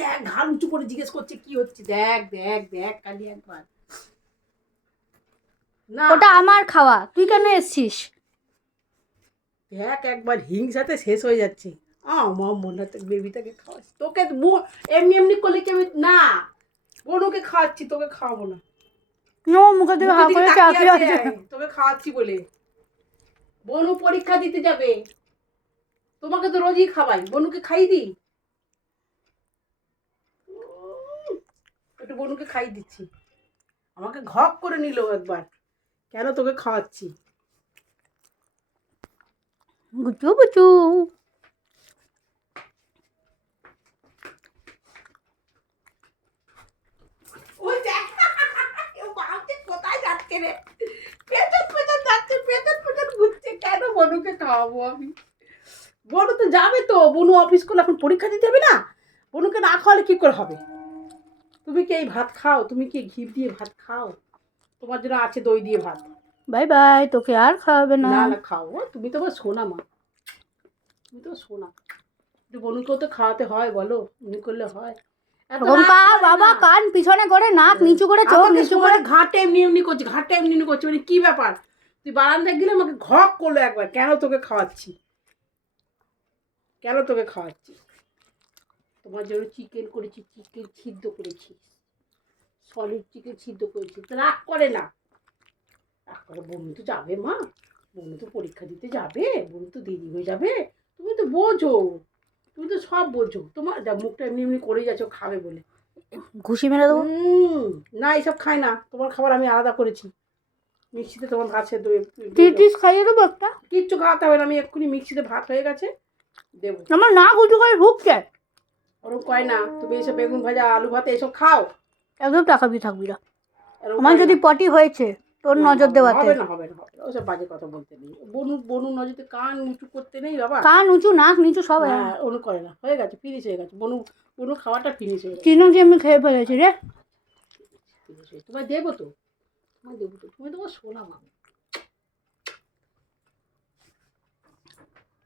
দেখ ঘাড় উঁচু করে জিজ্ঞেস করছে কি হচ্ছে, দেখ দেখ দেখ খালি একবার। না ওটা আমার খাওয়া, তুই কেন এসছিস? দেখ একবার হিংসাতে শেষ হয়ে যাচ্ছে। আমার মনে হচ্ছে বেবিটাকে খাওয়াচ্ছি, তোকে এমনি এমনি করলে কেউ না, বনুকে খাওয়াচ্ছি, তোকে খাওয়াবো না। নো, মুখে দিয়ে হা করে চাকিয়ে আছে। তোকে খাওয়াচ্ছি বলে। বনু পরীক্ষা দিতে যাবে, তোমাকে তো রোজই খাওয়াই, বনুকে খাই দি, একটু বনুকে খাই দিচ্ছি। আমাকে ঘপ করে নিল একবার, কেন তোকে খাওয়াচ্ছি। বুচু বুচু। ওই দেখ ও ভাবছে কোথায় যাচ্ছে রে, পেছন পেছন যাচ্ছে, পেছন পেছন ঘুরছে। কেন বনুকে খাওয়াবো আমি? বনু তো যাবে, তো বনু অফিস করলে এখন পরীক্ষা দিতে হবে না, বনুকে না খাওয়ালে কি করে হবে? তুমি কি এই ভাত খাও? তুমি কি ঘি দিয়ে ভাত খাও? তোমার জন্য আছে দই দিয়ে ভাত। বাই বাই, তোকে আর খাওয়াবে না। না না খাও, তুমি তো আমার সোনা মা, তুমি তো সোনা। একটু বনুকেও তো খাওয়াতে হয়, বলো, এমনি করলে হয়? বাবা কান পিছনে করে, নাক নিচু করে, চোখ নিচু করে, ঘাটে এমনি এমনি করছে, ঘাটে এমনি এমনি করছে, মানে কি ব্যাপার? তুই বারান্দায় গেলে আমাকে ঘক করলো একবার, কেন তোকে খাওয়াচ্ছি, কেন তোকে খাওয়াচ্ছি? তোমার জন্য চিকেন করেছি, চিকেন সিদ্ধ করেছি, সলিড চিকেন সিদ্ধ করেছি। রাগ করে না, রাগ করে, বনু তো যাবে মা, বনু তো পরীক্ষা দিতে যাবে, বনু তো দেরি হয়ে যাবে, তুমি তো বোঝো, তুমি তো সব বোঝো। তোমার যা মুখটা এমনি এমনি করেই যাচ্ছ খাবে বলে। ঘুষি মেরে দেবো। না এইসব খাই না, তোমার খাবার আমি আলাদা করেছি, মিক্সিতে তোমার ভাত সেদ্ধ টিটিস খাইয়ে দেবো একটা। কিচ্ছু খাওয়াতে হবে না, আমি এক্ষুনি মিক্সিতে ভাত হয়ে গেছে দেবো। আমার নাক উঁচু করে ঢুকছে। ওরকম কয় না, তুমি এসব বেগুন ভাজা আলু ভাতে এসব খাও, একদম টাকাবি থাকবি না। আমার যদি পটি হয়েছে তোর নজর দেওয়াতে। হবে না হবে না হবে না, ওসব বাজে কথা বলতে নেই। বনু বনু নজরতে কান উঁচু করতে নেই বাবা, কান উঁচু নাক নিচু সব। হ্যাঁ অনু করে না, হয়ে গেছে, ফিনিশ হয়ে গেছে, বনু বনু খাওয়াটা ফিনিশ হয়ে গেছে। চিনো যে আমি খেয়ে ফেলেছি রে। তোমায় দেবো তো, তোমায় দেবো তো, তুমি তোমার সোনা মা।